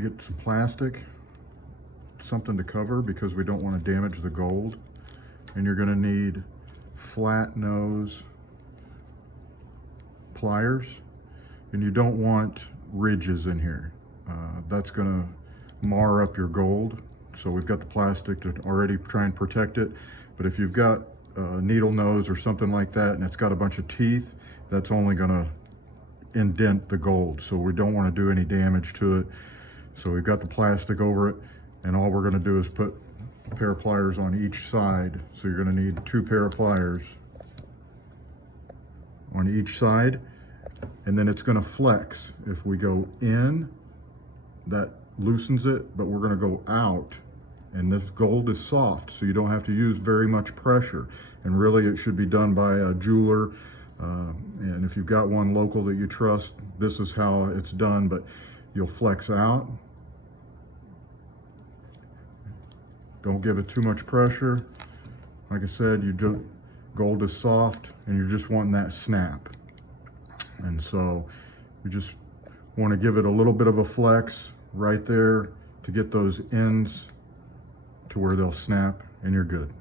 Get some plastic, something to cover because we don't want to damage the gold. And you're going to need flat nose pliers, and you don't want ridges in here. That's going to mar up your gold. So we've got the plastic to already try and protect it. But if you've got a needle nose or something like that and it's got a bunch of teeth, that's only going to indent the gold. So we don't want to do any damage to it. So we've got the plastic over it, and all we're going to do is put a pair of pliers on each side. So you're going to need 2 pair of pliers on each side, and then it's going to flex. If we go in, that loosens it, but we're going to go out, and this gold is soft, so you don't have to use very much pressure. And really it should be done by a jeweler, and if you've got one local that you trust, this is how it's done. But you'll flex out. Don't give it too much pressure. Like I said, gold is soft, and you're just wanting that snap. And so you just want to give it a little bit of a flex right there to get those ends to where they'll snap, and you're good.